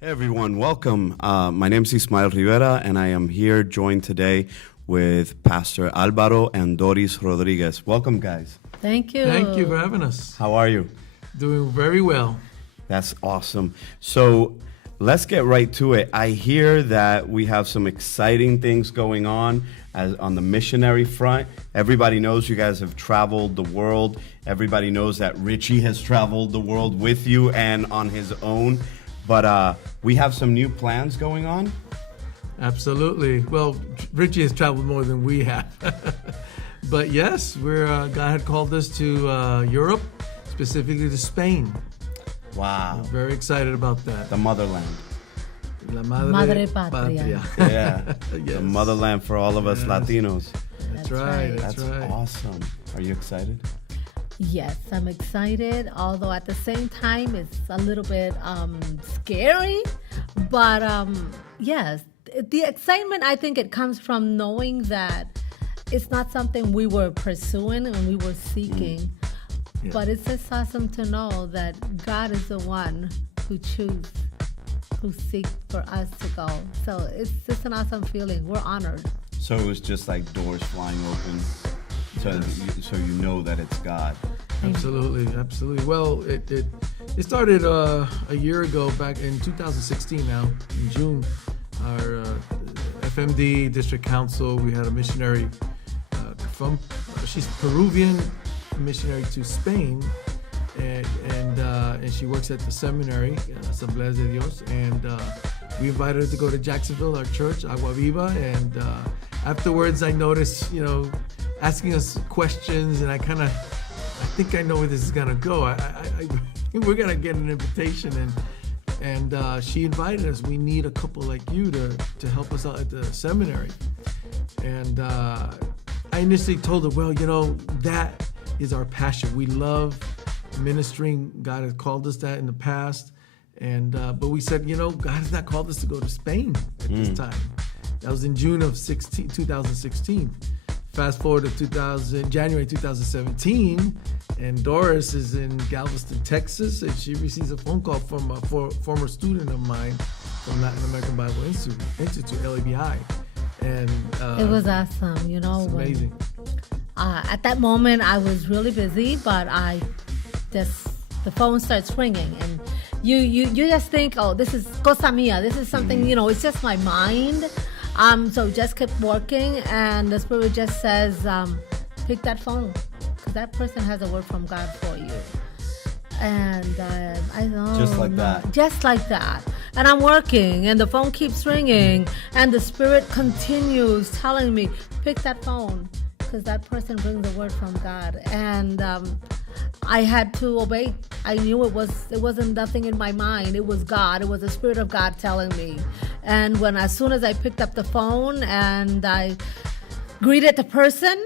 Hey everyone, welcome. My name is Ismael Rivera, and I am here joined today with Pastor Alvaro and Doris Rodriguez. Welcome, guys. Thank you. Thank you for having us. How are you? Doing very well. That's awesome. So let's get right to it. I hear that we have some exciting things going on on the missionary front. Everybody knows you guys have traveled the world. Everybody knows that Richie has traveled the world with you and on his own. But we have some new plans going on. Absolutely. Well, Richie has traveled more than we have. But yes, God had called us to Europe, specifically to Spain. Wow. We're very excited about that. The motherland. La Madre patria. Yeah. Yes. The motherland for all of us Yes. Latinos. That's right. That's right. awesome. Are you excited? Yes, I'm excited, although at the same time it's a little bit scary. But yes, the excitement, I think it comes from knowing that it's not something we were pursuing and we were seeking. Yeah. But it's just awesome to know that God is the one who seeks for us to go. So it's just an awesome feeling. We're honored. So it was just like doors flying open, so you know that it's God. Absolutely. Well, it started a year ago, back in 2016 now, in June. Our FMD District Council, we had a missionary she's Peruvian, missionary to Spain, and she works at the seminary, Asambleas de Dios, and we invited her to go to Jacksonville, our church, Agua Viva, and afterwards I noticed, asking us questions, and I think I know where this is gonna go. We're gonna get an invitation, and she invited us. We need a couple like you to help us out at the seminary. And I initially told her, well, that is our passion. We love ministering. God has called us that in the past, and but we said, God has not called us to go to Spain at this time. That was in June of 2016. Fast forward to January 2017, and Doris is in Galveston, Texas, and she receives a phone call from a former student of mine from Latin American Bible Institute, LABI. And It was awesome, it's amazing. At that moment, I was really busy, but the phone starts ringing, and you just think, oh, this is cosa mia. This is something, it's just my mind. So just keep working, and the Spirit just says, pick that phone, because that person has a word from God for you. And I know. Just like that. Just like that. And I'm working, and the phone keeps ringing, and the Spirit continues telling me, pick that phone, because that person brings a word from God. And I had to obey. I knew it wasn't nothing in my mind. It was God. It was the Spirit of God telling me. And as soon as I picked up the phone and I greeted the person,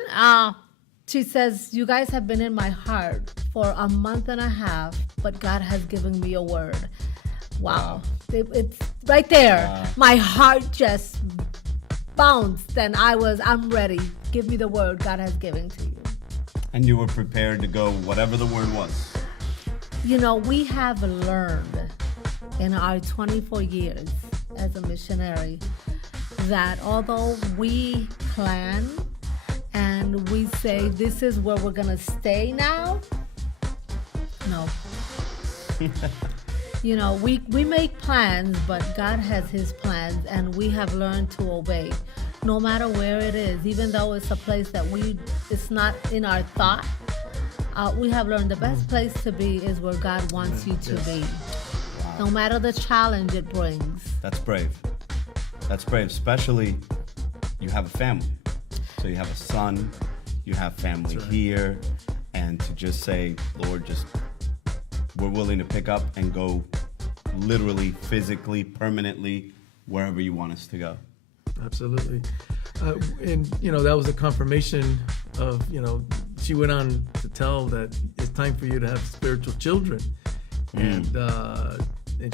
she says, you guys have been in my heart for a month and a half, but God has given me a word. Wow. It's right there. Wow. My heart just bounced, and I'm ready. Give me the word God has given to you. And you were prepared to go whatever the word was. We have learned in our 24 years as a missionary that although we plan and we say this is where we're gonna stay now, no. We make plans, but God has his plans, and we have learned to obey no matter where it is, even though it's a place that it's not in our thought. We have learned the best place to be is where God wants you to be. Wow. No matter the challenge it brings. That's brave. Especially you have a family. So you have a son, you have family here, and to just say, Lord, we're willing to pick up and go literally, physically, permanently, wherever you want us to go. Absolutely. And, that was a confirmation of, she went on to tell that it's time for you to have spiritual children. And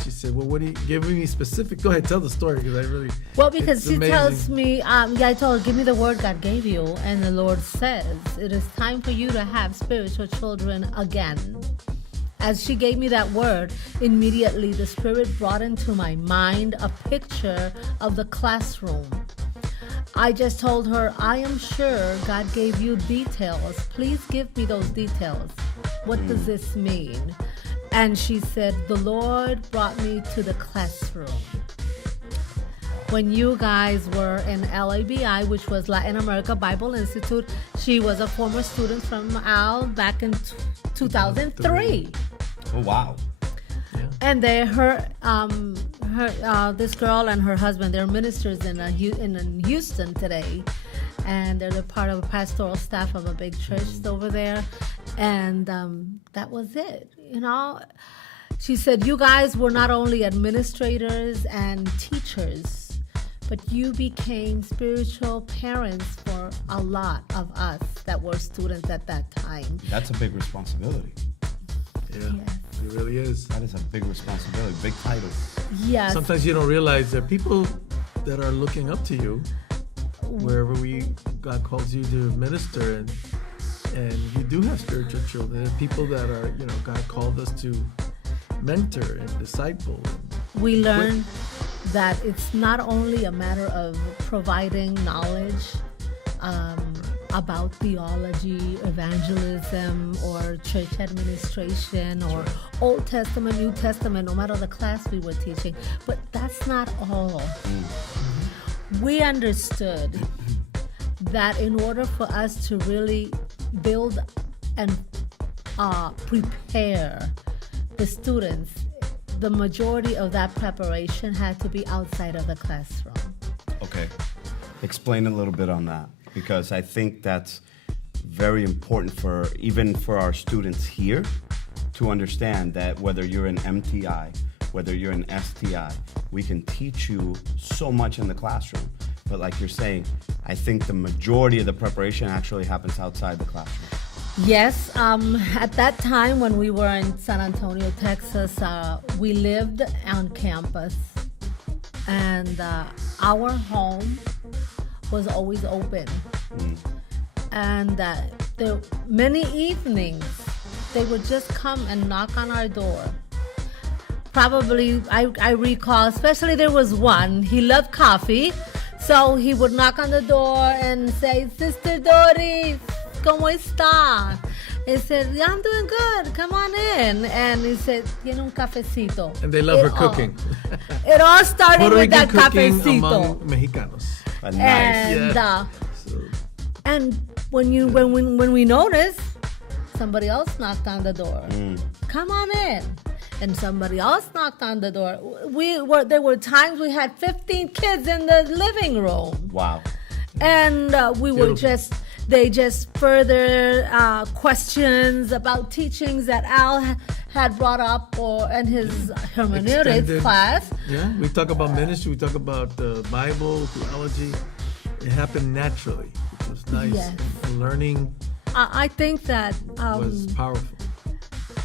she said, well, what are you giving me specific? Go ahead, tell the story, because she tells me, I told her, give me the word God gave you. And the Lord says, it is time for you to have spiritual children again. as she gave me that word, immediately the Spirit brought into my mind a picture of the classroom. I just told her, I am sure God gave you details. Please give me those details. What does this mean? And she said, the Lord brought me to the classroom. When you guys were in LABI, which was Latin America Bible Institute, she was a former student from Al back in 2003. Oh, wow. And this girl and her husband, they're ministers in Houston today, and they're the part of a pastoral staff of a big church over there. And that was it, you know. She said, you guys were not only administrators and teachers, but you became spiritual parents for a lot of us that were students at that time. That's a big responsibility. Yeah, Yes. it really is. That is a big responsibility, big title. Yes. Sometimes you don't realize there are people that are looking up to you wherever God calls you to minister, and you do have spiritual children. There are people that are, God called us to mentor and disciple. We learned that it's not only a matter of providing knowledge about theology, evangelism, or church administration, or Old Testament, New Testament, no matter the class we were teaching. But that's not all. We understood that in order for us to really build and prepare the students, the majority of that preparation had to be outside of the classroom. Okay. Explain a little bit on that, because I think that's very important even for our students here to understand that whether you're in MTI, whether you're in STI, we can teach you so much in the classroom. But like you're saying, I think the majority of the preparation actually happens outside the classroom. Yes, at that time when we were in San Antonio, Texas, we lived on campus, and our home was always open. And there many evenings they would just come and knock on our door. Probably, I recall, especially there was one, he loved coffee, so he would knock on the door and say, Sister Doris, ¿cómo está? He said, yeah, I'm doing good. Come on in. And he said, tiene un cafecito. And they love her cooking. It all started Puerto with Rican that cooking cafecito. among Mexicanos. But And Yeah. and when we noticed, somebody else knocked on the door. Come on in. And somebody else knocked on the door. There were times we had 15 kids in the living room. Wow. And we were they just further questions about teachings that Al had brought up in his hermeneutics Extended. class. Yeah, we talk about ministry, we talk about the Bible, theology. It happened naturally, which was nice. Yes. And learning I think that was powerful.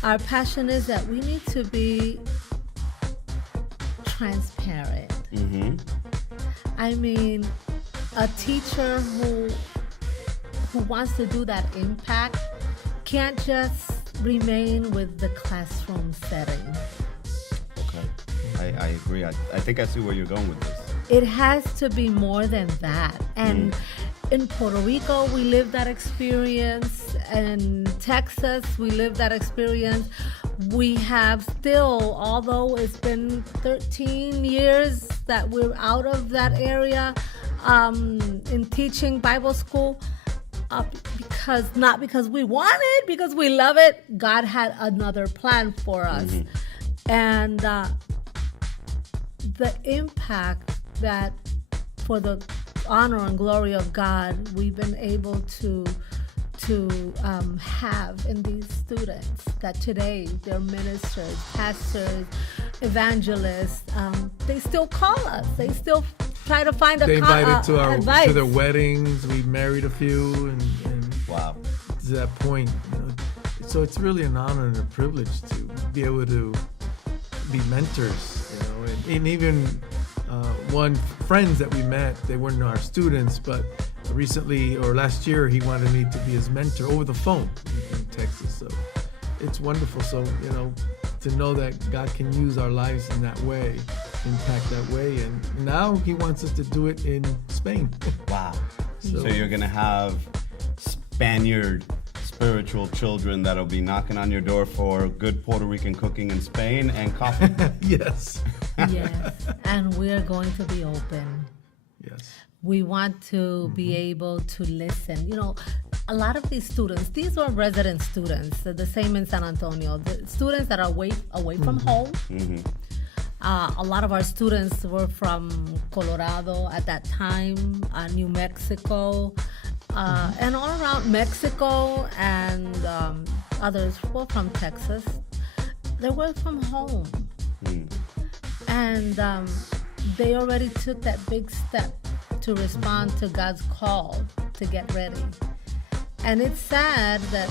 our passion is that we need to be transparent. I mean, a teacher who wants to do that impact can't just remain with the classroom setting. Okay. I agree. I think I see where you're going with this. It has to be more than that. And in Puerto Rico, we live that experience. In Texas, we live that experience. We have still, although it's been 13 years that we're out of that area in teaching Bible school, not because we want it, because we love it. God had another plan for us. And the impact that for the honor and glory of God we've been able to have in these students, that today they're ministers, pastors, evangelists. They still call us. They still try to find They invited to advice. to their weddings. We married a few, and Wow. to that point. So it's really an honor and a privilege to be able to be mentors, and even friends that we met, they weren't our students, but recently or last year he wanted me to be his mentor over the phone in Texas. So it's wonderful. So, to know that God can use our lives in that way, impact that way. And now he wants us to do it in Spain. Wow. So you're going to have Spaniard spiritual children that'll be knocking on your door for good Puerto Rican cooking in Spain and coffee. Yes. Yes, and we're going to be open. Yes. We want to be able to listen. A lot of these students, these are resident students, the same in San Antonio, the students that are away from home. A lot of our students were from Colorado at that time, New Mexico, and all around Mexico, and others were from Texas. They were from home. And they already took that big step to respond to God's call to get ready. And it's sad that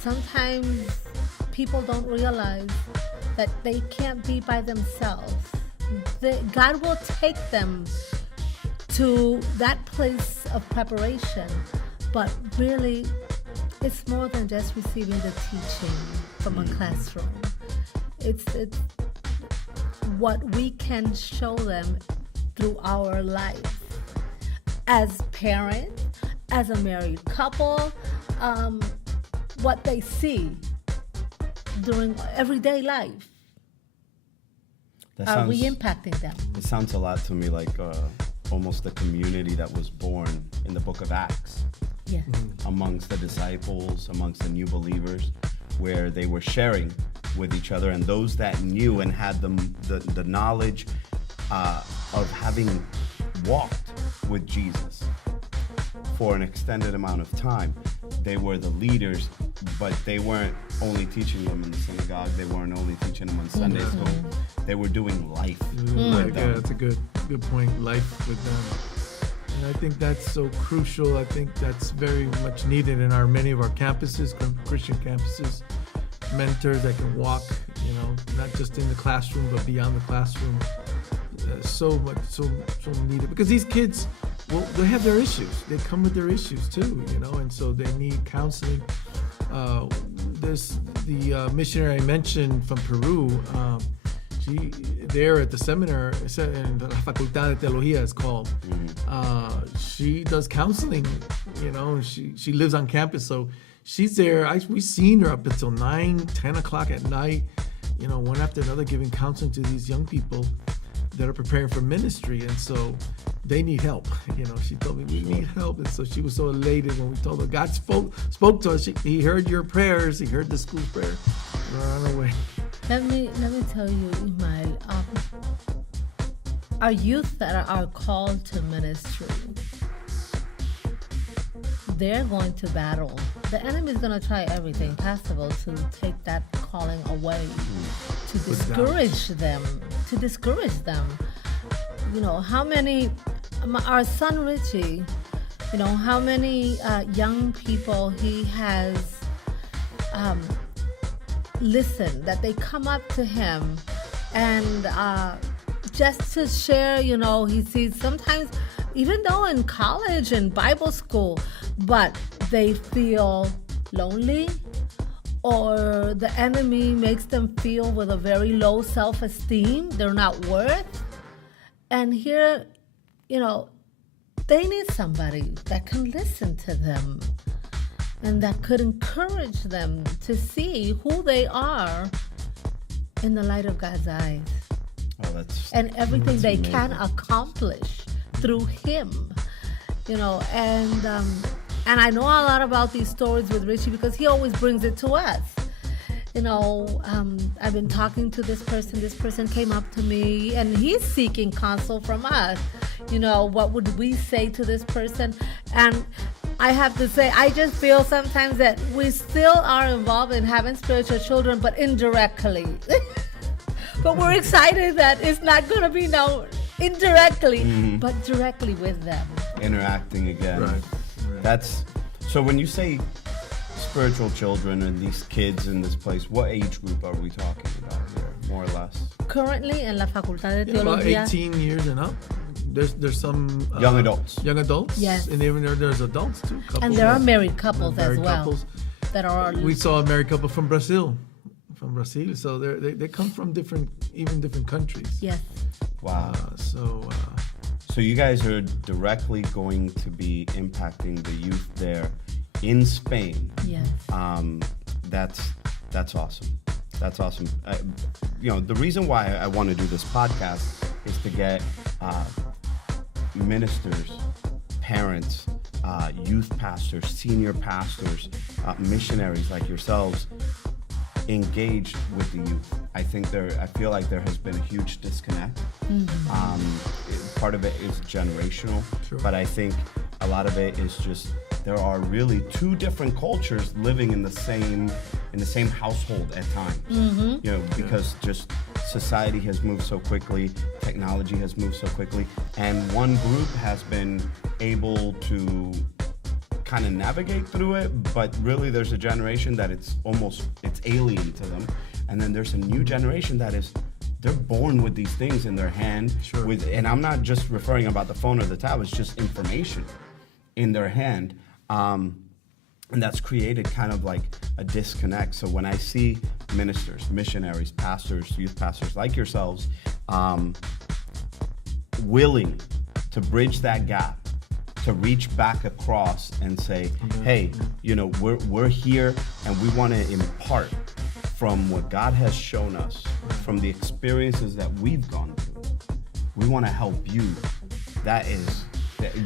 sometimes people don't realize that they can't be by themselves. God will take them to that place of preparation, but really it's more than just receiving the teaching from a classroom. It's what we can show them through our life as parents, as a married couple, what they see during everyday life. Are we impacting them? It sounds a lot to me like almost the community that was born in the book of Acts. Yes. Amongst the disciples, amongst the new believers, where they were sharing with each other, and those that knew and had the knowledge of having walked with Jesus for an extended amount of time. They were the leaders, but they weren't only teaching them in the synagogue. They weren't only teaching them on Sunday school. They were doing life with them. Yeah, that's a good point. Life with them. And I think that's so crucial. I think that's very much needed in many of our campuses, Christian campuses. Mentors that can walk, not just in the classroom, but beyond the classroom. So needed. Because these kids, they have their issues. They come with their issues too, and so they need counseling. There's the missionary I mentioned from Peru. She there at the seminar, in La Facultad de Teología it's called. She does counseling, and she lives on campus, so she's there. We've seen her up until 9, 10 o'clock at night, one after another, giving counseling to these young people that are preparing for ministry, and so they need help. She told me we need help, and so she was so elated when we told her God spoke to us. He heard your prayers. He heard the school's prayer. We're on our way. Let me tell you, Ismael, our youth that are called to ministry, they're going to battle. The enemy is going to try everything possible to take that calling away, to discourage them. How many, our son Richie, how many young people he has listened, that they come up to him and just to share, he sees sometimes, even though in college and Bible school, but they feel lonely, or the enemy makes them feel with a very low self-esteem, they're not worth. And here, they need somebody that can listen to them and that could encourage them to see who they are in the light of God's eyes. Oh, and everything they amazing. can accomplish through him. And I know a lot about these stories with Richie because he always brings it to us. I've been talking to this person came up to me, and he's seeking counsel from us. What would we say to this person? And I have to say, I just feel sometimes that we still are involved in having spiritual children, but indirectly. But we're excited that it's not going to be now indirectly, but directly with them. Interacting again. Right. So when you say spiritual children and these kids in this place, what age group are we talking about here, more or less? Currently in La Facultad de About Teología. 18 years and up. There's some young adults. Young adults. Yes. And even there's adults too. Couples. And there are married couples Married as well. couples. that are We saw a married couple from Brazil. So they come from different countries. yes. Wow. So you guys are directly going to be impacting the youth there in Spain. Yes. That's awesome. That's awesome. The reason why I want to do this podcast is to get ministers, parents, youth pastors, senior pastors, missionaries like yourselves engaged with the youth. I feel like there has been a huge disconnect. Part of it is generational, Sure. but I think a lot of it is just there are really two different cultures living in the same household at times. Because just society has moved so quickly, technology has moved so quickly, and one group has been able to kind of navigate through it, but really there's a generation that it's alien to them, and then there's a new generation that they're born with these things in their hand. Sure. And I'm not just referring about the phone or the tab, it's just information in their hand. And that's created kind of like a disconnect. So when I see ministers, missionaries, pastors, youth pastors like yourselves, willing to bridge that gap, to reach back across and say, hey, we're here and we want to impart from what God has shown us, from the experiences that we've gone through. We want to help you.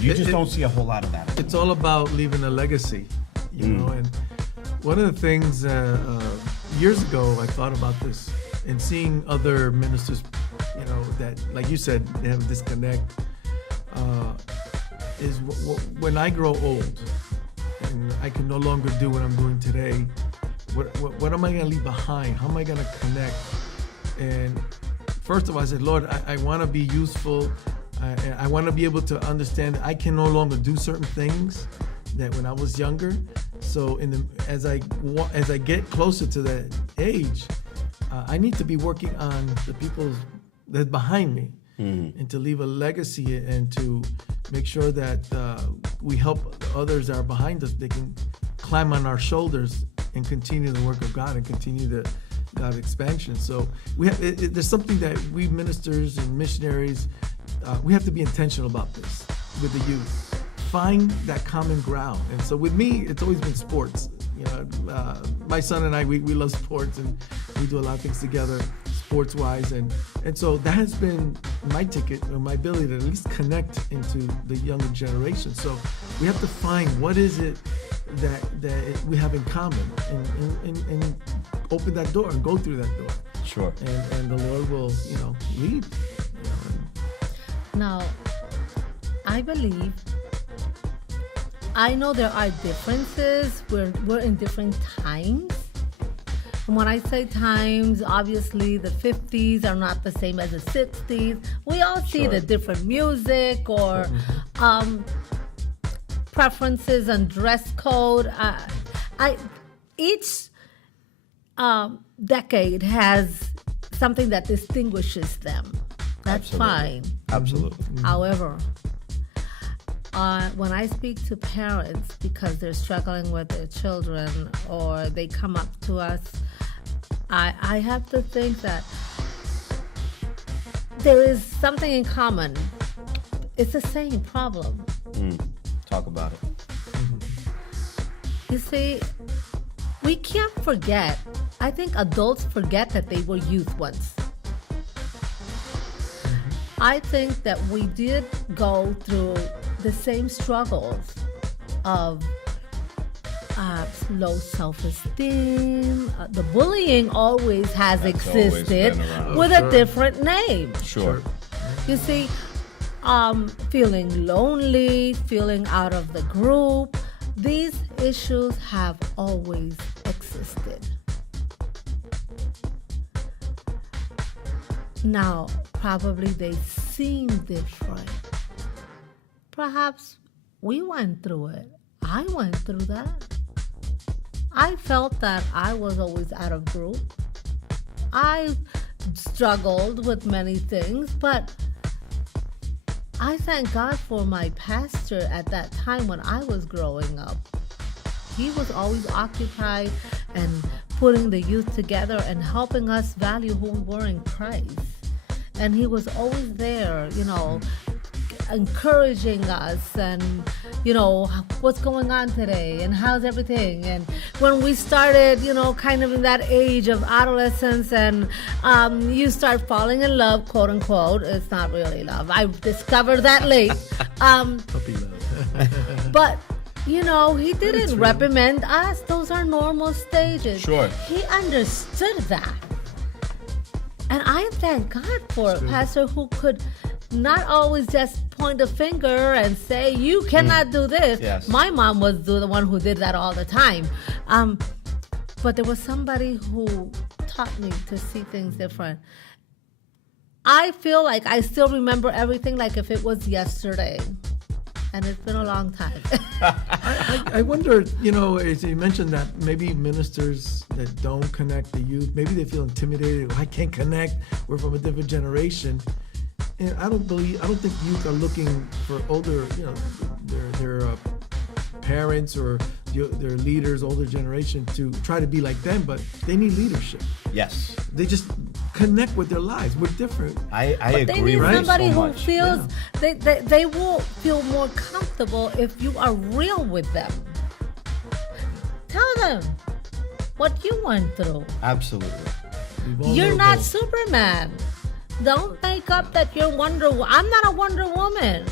You just don't see a whole lot of that. It's all about leaving a legacy, know. And one of the things years ago I thought about this, and seeing other ministers, that, like you said, they have a disconnect. Is when I grow old and I can no longer do what I'm doing today, what am I going to leave behind? How am I going to connect? And first of all, I said, Lord, I want to be useful. I want to be able to understand that I can no longer do certain things that when I was younger. So as I get closer to that age, I need to be working on the people that's behind me, and to leave a legacy and to make sure that we help others that are behind us. They can climb on our shoulders and continue the work of God and continue the God expansion. So there's something that we ministers and missionaries, we have to be intentional about this with the youth. Find that common ground. And so with me, it's always been sports. My son and I, we love sports, and we do a lot of things together sports-wise. And so that has been my ticket, or my ability to at least connect into the younger generation. So we have to find what is it that we have in common, and open that door and go through that door. Sure. And the Lord will, lead. Now, I know there are differences. We're in different times. And when I say times, obviously the 50s are not the same as the 60s. We all see the different music or preferences and dress code. Each decade has something that distinguishes them. That's fine. Absolutely. However, when I speak to parents because they're struggling with their children, or they come up to us, I have to think that there is something in common. It's the same problem. Talk about it. You see, we can't forget. I think adults forget that they were youth once. I think that we did go through the same struggles of low self-esteem. The bullying always has existed with a different name. Sure. You see, feeling lonely, feeling out of the group, these issues have always existed. Now, probably they seem different. Perhaps we went through it. I went through that. I felt that I was always out of group. I struggled with many things, but I thank God for my pastor at that time when I was growing up. he was always occupied and putting the youth together and helping us value who we were in Christ. And he was always there, encouraging us and, what's going on today and how's everything. And when we started, kind of in that age of adolescence and you start falling in love, quote unquote, it's not really love. I discovered that late. Puppy love. But he didn't reprimand us. Those are normal stages. Sure. He understood that. And I thank God for a pastor who could not always just point a finger and say, you cannot do this. Yes. My mom was the one who did that all the time. But there was somebody who taught me to see things different. I feel like I still remember everything like if it was yesterday. And it's been a long time. I wonder, as you mentioned that maybe ministers that don't connect the youth, maybe they feel intimidated. I can't connect. We're from a different generation. And I don't think youth are looking for older, their parents or their leaders, older generation, to try to be like them, but they need leadership. Yes. They just connect with their lives. We're different. I agree They need with you somebody so who much. feels they will feel more comfortable if you are real with them. Tell them what you went through. Absolutely. We've all You're known not both. Superman. Don't make up that you're I'm not a Wonder Woman.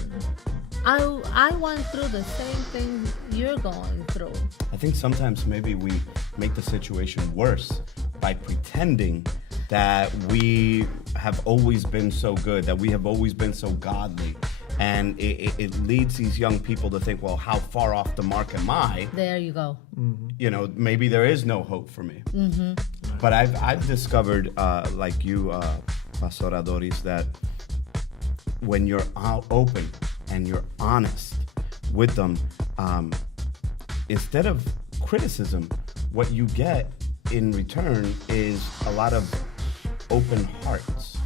I went through the same thing you're going through. I think sometimes maybe we make the situation worse by pretending that we have always been so good, that we have always been so godly. And it leads these young people to think, well, how far off the mark am I? There you go. Maybe there is no hope for me. But I've discovered, like you, Pastora Doris, that when you're open and you're honest with them, instead of criticism, what you get in return is a lot of open hearts,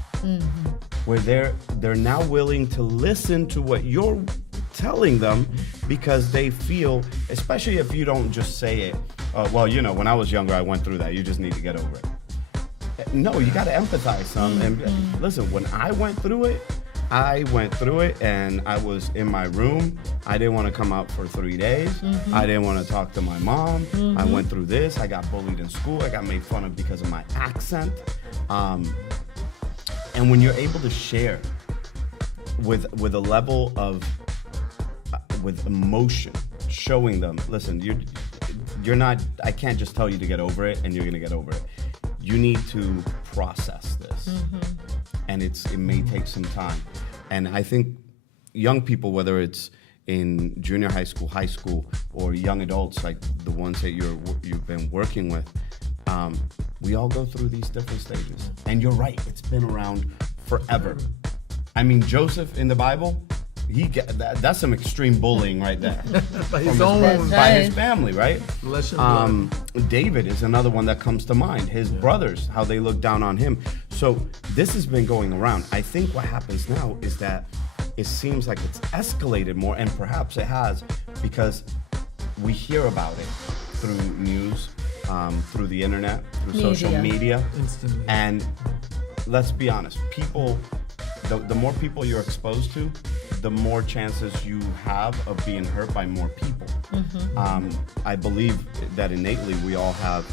where they're now willing to listen to what you're telling them, because they feel, especially if you don't just say it, well, when I was younger, I went through that. You just need to get over it. No, you got to empathize some. And listen, when I went through it, and I was in my room. I didn't want to come out for 3 days. I didn't want to talk to my mom. I went through this. I got bullied in school. I got made fun of because of my accent. And when you're able to share with a level of with emotion, showing them, listen, you're not. I can't just tell you to get over it, and you're gonna get over it. You need to process this, and it may take some time. And I think young people, whether it's in junior high school, or young adults like the ones that you've been working with, we all go through these different stages. And you're right, it's been around forever. I mean, Joseph in the Bible, that's some extreme bullying right there. By From his own. by his family, right? Flesh and blood. David is another one that comes to mind. His brothers, how they look down on him. So this has been going around. I think what happens now is that it seems like it's escalated more, and perhaps it has, because we hear about it through news, through the internet, through social media. Instantly. And let's be honest, people, the more people you're exposed to, the more chances you have of being hurt by more people. I believe that innately we all have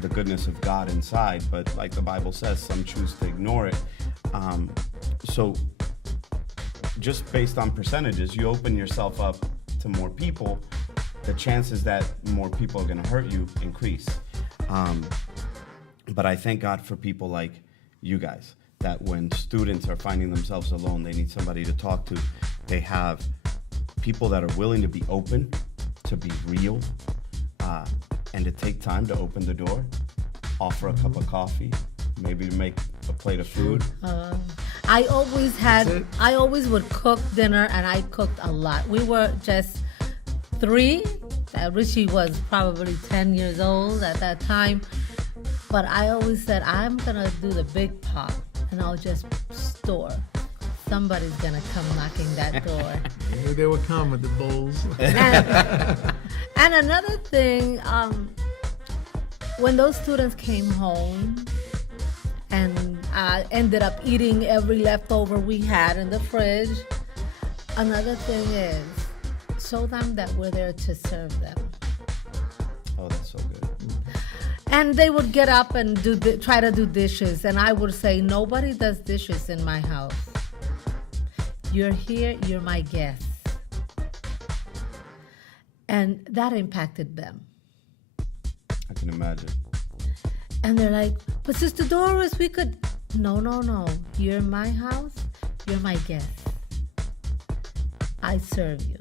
the goodness of God inside, but like the Bible says, some choose to ignore it. So just based on percentages, you open yourself up to more people, the chances that more people are gonna hurt you increase. But I thank God for people like you guys, that when students are finding themselves alone, they need somebody to talk to. They have people that are willing to be open, to be real, and to take time to open the door, offer a cup of coffee, maybe to make a plate of food. I always would cook dinner, and I cooked a lot. We were just 3. Richie was probably 10 years old at that time. But I always said, I'm gonna do the big pot, and I'll just store. Somebody's gonna come knocking that door. They would come with the bowls. And another thing, when those students came home and ended up eating every leftover we had in the fridge, another thing is show them that we're there to serve them. Oh, that's so good. And they would get up and try to do dishes, and I would say, nobody does dishes in my house. You're here, you're my guest. And that impacted them. I can imagine. And they're like, but Sister Doris, we could. No. You're my house, you're my guest. I serve you.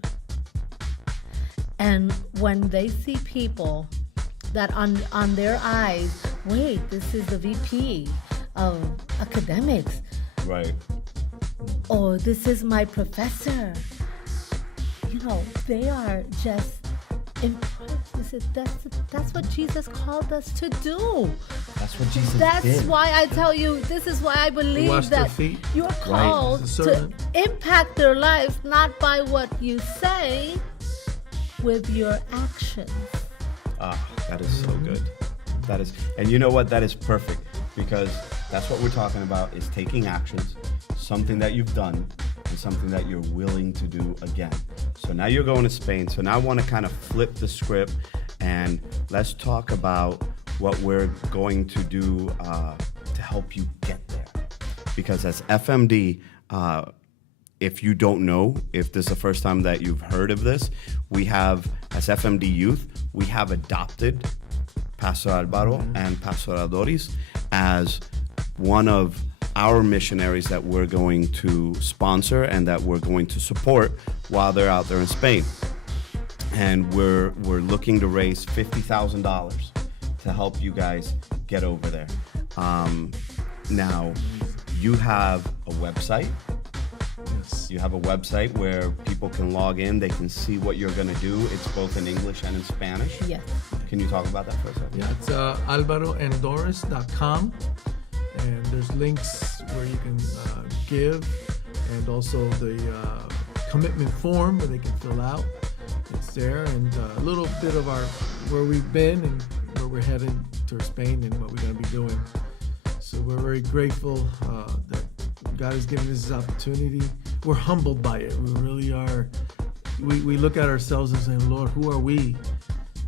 And when they see people that on their eyes, wait, this is the VP of academics. Right. Or this is my professor. You know, they are just impressed. They said, that's what Jesus called us to do. That's what Jesus That's did. why I tell you, this is why I believe Wash their that feet. you're called As a to servant. impact their lives, not by what you say, with your actions. Ah, that is so good. That is, and you know what? That is perfect, because that's what we're talking about, is taking actions, something that you've done and something that you're willing to do again. So now you're going to Spain. So now I want to kind of flip the script and let's talk about what we're going to do to help you get there. Because as FMD, if you don't know, if this is the first time that you've heard of this, we have, as FMD Youth, we have adopted Pastor Alvaro and Pastor Doris as one of our missionaries that we're going to sponsor and that we're going to support while they're out there in Spain. And we're looking to raise $50,000 to help you guys get over there. Now, you have a website. Yes. You have a website where people can log in. They can see what you're going to do. It's both in English and in Spanish. Yes. Can you talk about that for a second? Yeah, it's alvaroanddoris.com, and there's links where you can give, and also the commitment form where they can fill out. It's there, and a little bit of where we've been and where we're headed to Spain and what we're going to be doing. So we're very grateful that God has given us this opportunity. We're humbled by it. We really are. We look at ourselves and say, Lord, who are we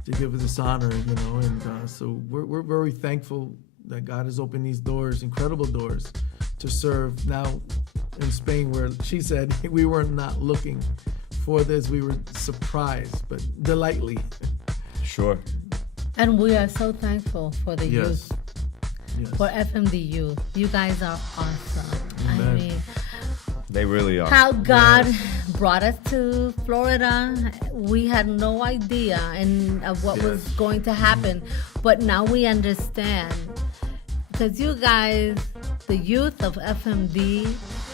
to give us this honor, you know? And so we're very thankful that God has opened these doors, incredible doors, to serve now in Spain, where she said we were not looking for this. We were surprised, but delightfully. Sure. And we are so thankful for the youth, Yes. for FMD youth. You guys are awesome. Amen. I mean, They really are. how God brought us to Florida, we had no idea of what was going to happen, but now we understand, because you guys, the youth of FMD,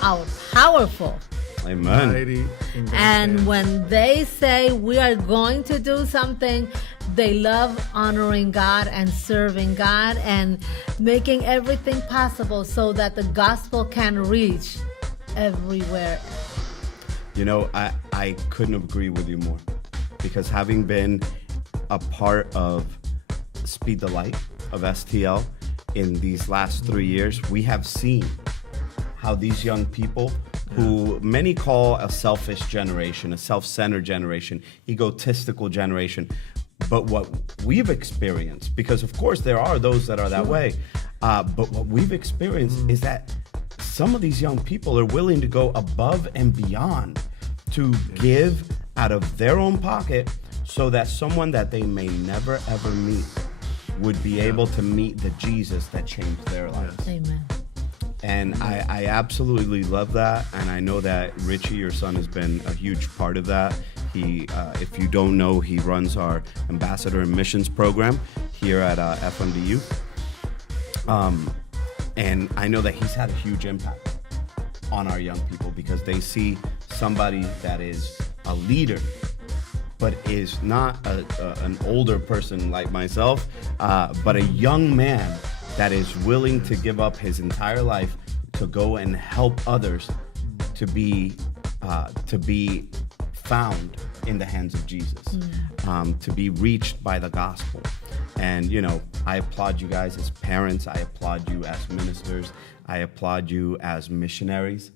are powerful. Amen. Mighty in God's And hands. when they say we are going to do something, they love honoring God and serving God and making everything possible so that the gospel can reach everywhere. You know, I couldn't agree with you more, because having been a part of Speed the Light of STL in these last 3 years, we have seen how these young people, who many call a selfish generation, a self-centered generation, egotistical generation, but what we've experienced, because of course there are those that are that way, but what we've experienced is that some of these young people are willing to go above and beyond to give out of their own pocket so that someone that they may never ever meet would be able to meet the Jesus that changed their lives. Amen. And I absolutely love that. And I know that Richie, your son, has been a huge part of that. He, if you don't know, he runs our Ambassador and Missions program here at FMD Youth. And I know that he's had a huge impact on our young people, because they see somebody that is a leader, but is not an older person like myself, but a young man that is willing to give up his entire life to go and help others to be found in the hands of Jesus, to be reached by the gospel. And, I applaud you guys as parents. I applaud you as ministers. I applaud you as missionaries.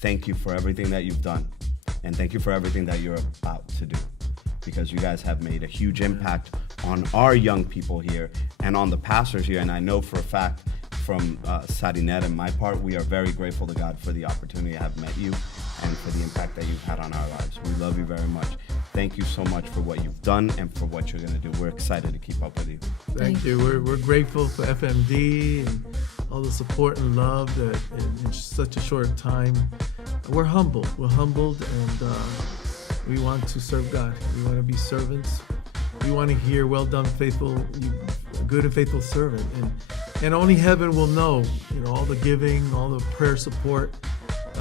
Thank you for everything that you've done. And thank you for everything that you're about to do. Because you guys have made a huge impact on our young people here and on the pastors here. And I know for a fact from Sarinet and my part, we are very grateful to God for the opportunity to have met you and for the impact that you've had on our lives. We love you very much. Thank you so much for what you've done and for what you're going to do. We're excited to keep up with you. Thank you. We're grateful for FMD and all the support and love that in such a short time. We're humbled. We're humbled, and we want to serve God. We want to be servants. We want to hear, "Well done, faithful, good and faithful servant." And only heaven will know, all the giving, all the prayer support.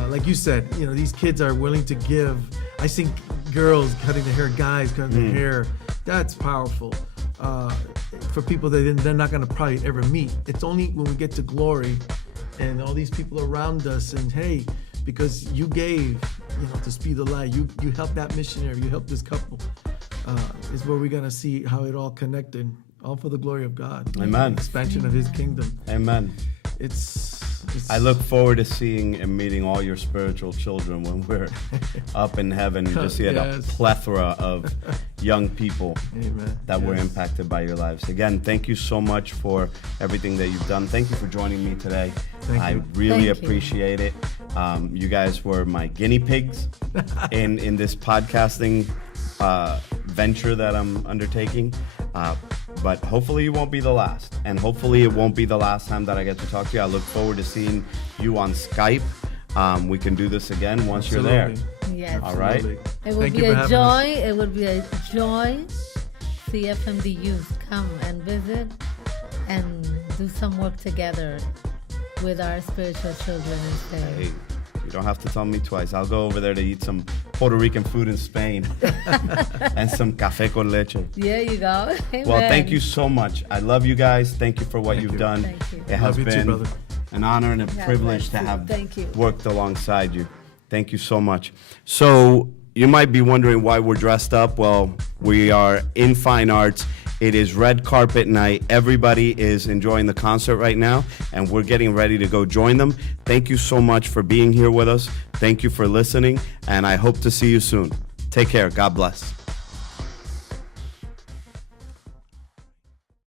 Like you said, these kids are willing to give. I see girls cutting their hair, guys cutting their hair. That's powerful. For people that they're not going to probably ever meet. It's only when we get to glory and all these people around us, and hey, because you gave, to speed the light, you helped that missionary, you helped this couple, is where we're going to see how it all connected, all for the glory of God. Amen. Expansion of His kingdom. Amen. It's I look forward to seeing and meeting all your spiritual children when we're up in heaven. Just see a plethora of young people that were impacted by your lives. Again, thank you so much for everything that you've done. Thank you for joining me today. I really appreciate it. You guys were my guinea pigs in this podcasting venture that I'm undertaking. But hopefully it won't be the last. And hopefully it won't be the last time that I get to talk to you. I look forward to seeing you on Skype. We can do this again once you're there. Yes. All right. It would be a joy. It would be a joy. See FMD youth come and visit and do some work together with our spiritual children instead. Hey, you don't have to tell me twice. I'll go over there to eat some Puerto Rican food in Spain and some café con leche. There you go. Amen. Well, thank you so much. I love you guys. Thank you for what you've done. Thank you. It has been an honor and a privilege to have worked alongside you. Thank you so much. So you might be wondering why we're dressed up. Well, we are in fine arts. It is red carpet night. Everybody is enjoying the concert right now, and we're getting ready to go join them. Thank you so much for being here with us. Thank you for listening, and I hope to see you soon. Take care. God bless.